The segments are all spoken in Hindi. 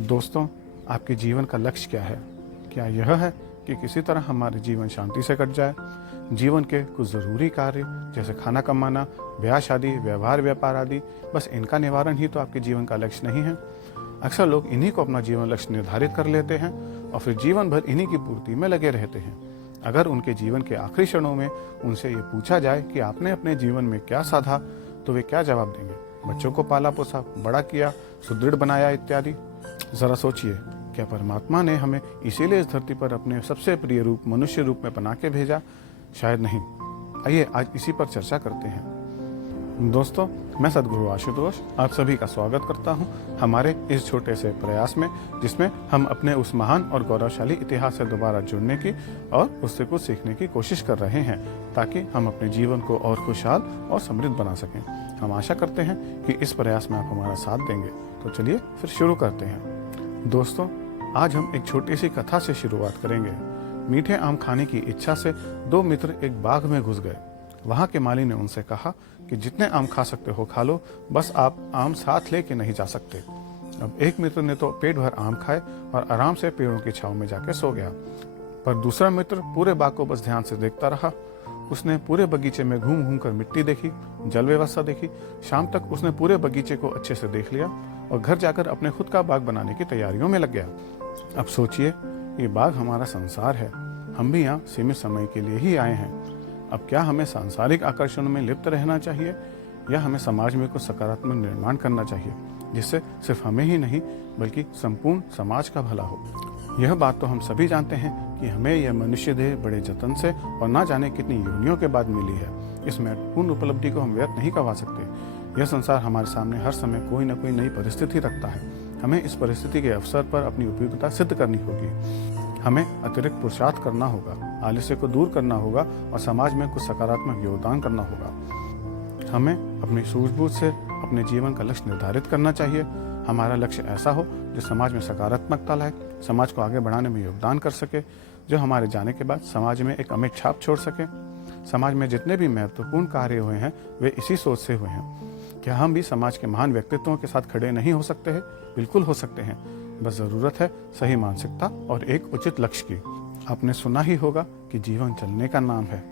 दोस्तों, आपके जीवन का लक्ष्य क्या है? क्या यह है कि किसी तरह हमारे जीवन शांति से कट जाए? जीवन के कुछ ज़रूरी कार्य जैसे खाना कमाना, ब्याह शादी, व्यवहार व्यापार आदि, बस इनका निवारण ही तो आपके जीवन का लक्ष्य नहीं है। अक्सर लोग इन्हीं को अपना जीवन लक्ष्य निर्धारित कर लेते हैं और फिर जीवन भर इन्हीं की पूर्ति में लगे रहते हैं। अगर उनके जीवन के आखिरी क्षणों में उनसे ये पूछा जाए कि आपने अपने जीवन में क्या साधा, तो वे क्या जवाब देंगे? बच्चों को पाला पोसा, बड़ा किया, सुदृढ़ बनाया इत्यादि। जरा सोचिए, क्या परमात्मा ने हमें इसीलिए इस धरती पर अपने सबसे प्रिय रूप मनुष्य रूप में बना के भेजा? शायद नहीं। आइए आज इसी पर चर्चा करते हैं। दोस्तों, मैं सद्गुरु आशुतोष आप सभी का स्वागत करता हूं हमारे इस छोटे से प्रयास में, जिसमें हम अपने उस महान और गौरवशाली इतिहास से दोबारा जुड़ने की और उससे कुछ सीखने की कोशिश कर रहे हैं, ताकि हम अपने जीवन को और खुशहाल और समृद्ध बना सकें। हम आशा करते हैं कि इस प्रयास में आप हमारा साथ देंगे। तो चलिए फिर शुरू करते हैं। दोस्तों, आज हम एक छोटी सी कथा से शुरुआत करेंगे। मीठे आम खाने की इच्छा से दो मित्र एक बाग में घुस गए। वहां के माली ने उनसे कहा कि जितने आम खा सकते हो खा लो, बस आप आम साथ लेके नहीं जा सकते। अब एक मित्र ने तो पेट भर आम खाए और आराम से पेड़ों की छांव में जाके सो गया, पर दूसरा मित्र पूरे बाग को बस ध्यान से देखता रहा। उसने पूरे बगीचे में घूम घूम कर मिट्टी देखी, जल व्यवस्था देखी। शाम तक उसने पूरे बगीचे को अच्छे से देख लिया और घर जाकर अपने खुद का बाग बनाने की तैयारियों में लग गया। अब सोचिए, ये बाग हमारा संसार है। हम भी यहाँ सीमित समय के लिए ही आए हैं। अब क्या हमें सांसारिक आकर्षणों में लिप्त रहना चाहिए, या हमें समाज में कुछ सकारात्मक निर्माण करना चाहिए, जिससे सिर्फ हमें ही नहीं बल्कि संपूर्ण समाज का भला हो? यह बात तो हम सभी जानते हैं कि हमें यह मनुष्य देह बड़े जतन से और ना जाने कितनी योनियों के बाद मिली है। इस महत्वपूर्ण उपलब्धि को हम व्यर्थ नहीं करवा सकते। यह संसार हमारे सामने हर समय कोई न कोई नई परिस्थिति रखता है। हमें इस परिस्थिति के अवसर पर अपनी उपयोगिता सिद्ध करनी होगी। हमें अतिरिक्त पुरुषार्थ करना होगा, आलस्य को दूर करना होगा और समाज में कुछ सकारात्मक योगदान करना होगा। हमें अपनी सूझबूझ से अपने जीवन का लक्ष्य निर्धारित करना चाहिए। हमारा लक्ष्य ऐसा हो जो समाज में सकारात्मकता लाए, समाज को आगे बढ़ाने में योगदान कर सके, जो हमारे जाने के बाद समाज में एक अमिट छाप छोड़ सके। समाज में जितने भी महत्वपूर्ण कार्य हुए हैं वे इसी सोच से हुए हैं। क्या हम भी समाज के महान व्यक्तित्वों के साथ खड़े नहीं हो सकते हैं? बिल्कुल हो सकते हैं। बस जरूरत है सही मानसिकता और एक उचित लक्ष्य की। आपने सुना ही होगा कि जीवन चलने का नाम है,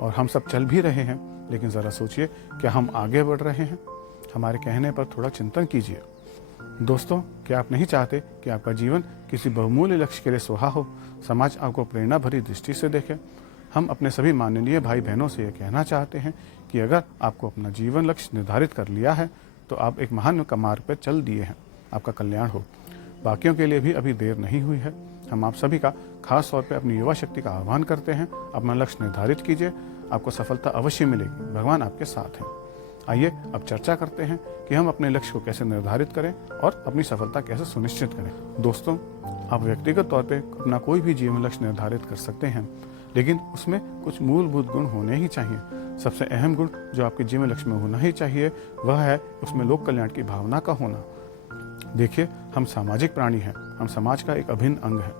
और हम सब चल भी रहे हैं, लेकिन जरा सोचिए, क्या हम आगे बढ़ रहे हैं? हमारे कहने पर थोड़ा चिंतन कीजिए। दोस्तों, क्या आप नहीं चाहते कि आपका जीवन किसी बहुमूल्य लक्ष्य के लिए सुहा हो, समाज आपको प्रेरणा भरी दृष्टि से देखे? हम अपने सभी माननीय भाई बहनों से यह कहना चाहते हैं कि अगर आपको अपना जीवन लक्ष्य निर्धारित कर लिया है तो आप एक महान मार्ग पर चल दिए हैं। आपका कल्याण हो। बाकियों के लिए भी अभी देर नहीं हुई है। हम आप सभी का खास तौर पे अपनी युवा शक्ति का आह्वान करते हैं। अपना लक्ष्य निर्धारित कीजिए, आपको सफलता अवश्य मिलेगी। भगवान आपके साथ हैं। आइए अब चर्चा करते हैं कि हम अपने लक्ष्य को कैसे निर्धारित करें और अपनी सफलता कैसे सुनिश्चित करें। दोस्तों, आप व्यक्तिगत तौर पे अपना कोई भी जीवन लक्ष्य निर्धारित कर सकते हैं, लेकिन उसमें कुछ मूलभूत गुण होने ही चाहिए। सबसे अहम गुण जो आपके जीवन लक्ष्य में होना ही चाहिए वह है उसमें लोक कल्याण की भावना का होना। देखिए, हम सामाजिक प्राणी हैं। हम समाज का एक अभिन्न अंग है।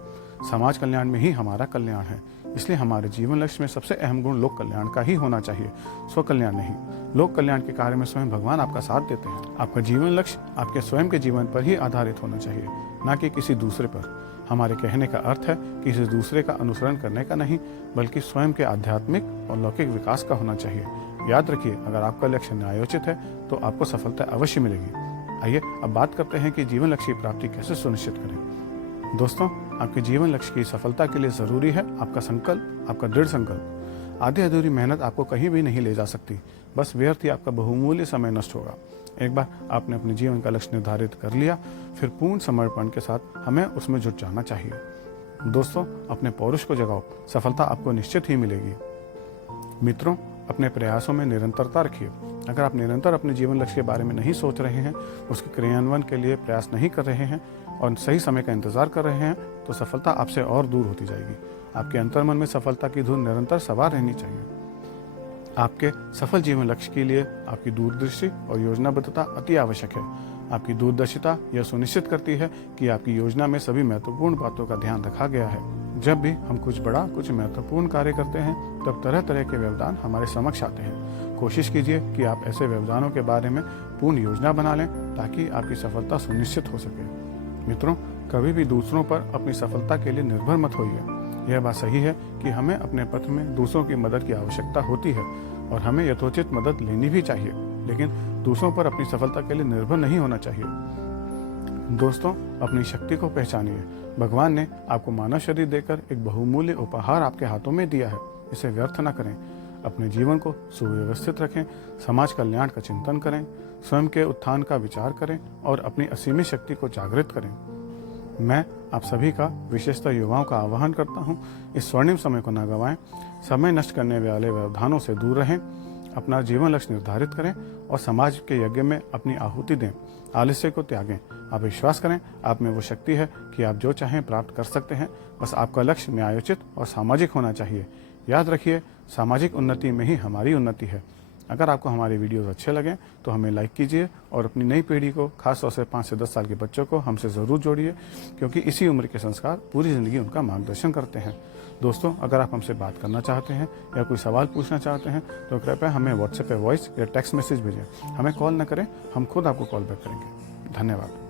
समाज कल्याण में ही हमारा कल्याण है। इसलिए हमारे जीवन लक्ष्य में सबसे अहम गुण लोक कल्याण का ही होना चाहिए, स्व कल्याण नहीं। लोक कल्याण के कार्य में स्वयं भगवान आपका साथ देते हैं। आपका जीवन लक्ष्य आपके स्वयं के जीवन पर ही आधारित होना चाहिए, न कि किसी दूसरे पर। हमारे कहने का अर्थ है कि किसी दूसरे का अनुसरण करने का नहीं, बल्कि स्वयं के आध्यात्मिक और लौकिक विकास का होना चाहिए। याद रखिए, अगर आपका लक्ष्य न्यायोचित है तो आपको सफलता अवश्य मिलेगी। आइए अब बात करते हैं कि जीवन लक्ष्य की प्राप्ति कैसे सुनिश्चित करें। दोस्तों, आपके जीवन लक्ष्य की सफलता के लिए जरूरी है आपका संकल्प, आपका दृढ़ संकल्प। आधी अधूरी मेहनत आपको कहीं भी नहीं ले जा सकती। बस व्यर्थ ही आपका बहुमूल्य समय नष्ट होगा। एक बार आपने अपने जीवन का लक्ष्य निर्धारित कर लिया, फिर पूर्ण समर्पण के साथ हमें उसमें जुट जाना चाहिए। दोस्तों, अपने पौरुष को जगाओ, सफलता आपको निश्चित ही मिलेगी। मित्रों, अपने प्रयासों में निरंतरता रखिए। अगर आप निरंतर अपने जीवन लक्ष्य के बारे में नहीं सोच रहे हैं, उसके क्रियान्वयन के लिए प्रयास नहीं कर रहे हैं और सही समय का इंतजार कर रहे हैं, तो सफलता आपसे और दूर होती जाएगी। आपके अंतर्मन में सफलता की धुन निरंतर सवार रहनी चाहिए। आपके सफल जीवन लक्ष्य के लिए आपकी दूरदृष्टि और योजनाबद्धता अति आवश्यक है। आपकी दूरदर्शिता यह सुनिश्चित करती है कि आपकी योजना में सभी महत्वपूर्ण बातों का ध्यान रखा गया है। जब भी हम कुछ बड़ा, कुछ महत्वपूर्ण कार्य करते हैं, तब तरह तरह के व्यवधान हमारे समक्ष आते हैं। कोशिश कीजिए कि आप ऐसे व्यवधानों के बारे में पूर्ण योजना बना लें, ताकि आपकी सफलता सुनिश्चित हो सके। मित्रों, कभी भी दूसरों पर अपनी सफलता के लिए निर्भर मत होइए। यह बात सही है कि हमें अपने पथ में दूसरों की मदद की आवश्यकता होती है और हमें यथोचित मदद लेनी भी चाहिए, लेकिन दूसरों पर अपनी सफलता के लिए निर्भर नहीं होना चाहिए। दोस्तों, अपनी शक्ति को पहचानिए। भगवान ने आपको मानव शरीर देकर एक बहुमूल्य उपहार आपके हाथों में दिया है। इसे व्यर्थ न करें। अपने जीवन को सुव्यवस्थित रखें, समाज कल्याण का चिंतन करें, स्वयं के उत्थान का विचार करें और अपनी असीमित शक्ति को जागृत करें। मैं आप सभी का, विशेषतः युवाओं का आह्वान करता हूं, इस स्वर्णिम समय को न गंवाएं। समय नष्ट करने वाले व्यवधानों से दूर रहें, अपना जीवन लक्ष्य निर्धारित करें और समाज के यज्ञ में अपनी आहुति दें। आलस्य को त्यागें। आप विश्वास करें, आप में वो शक्ति है कि आप जो चाहें प्राप्त कर सकते हैं। बस आपका लक्ष्य न्यायोचित और सामाजिक होना चाहिए। याद रखिए, सामाजिक उन्नति में ही हमारी उन्नति है। अगर आपको हमारे वीडियोस अच्छे लगें तो हमें लाइक कीजिए और अपनी नई पीढ़ी को, खासतौर से 5 से 10 साल के बच्चों को हमसे ज़रूर जोड़िए, क्योंकि इसी उम्र के संस्कार पूरी ज़िंदगी उनका मार्गदर्शन करते हैं। दोस्तों, अगर आप हमसे बात करना चाहते हैं या कोई सवाल पूछना चाहते हैं तो कृपया हमें व्हाट्सएप पे वॉइस या टेक्स्ट मैसेज भेजें। हमें कॉल न करें, हम खुद आपको कॉल बैक करेंगे। धन्यवाद।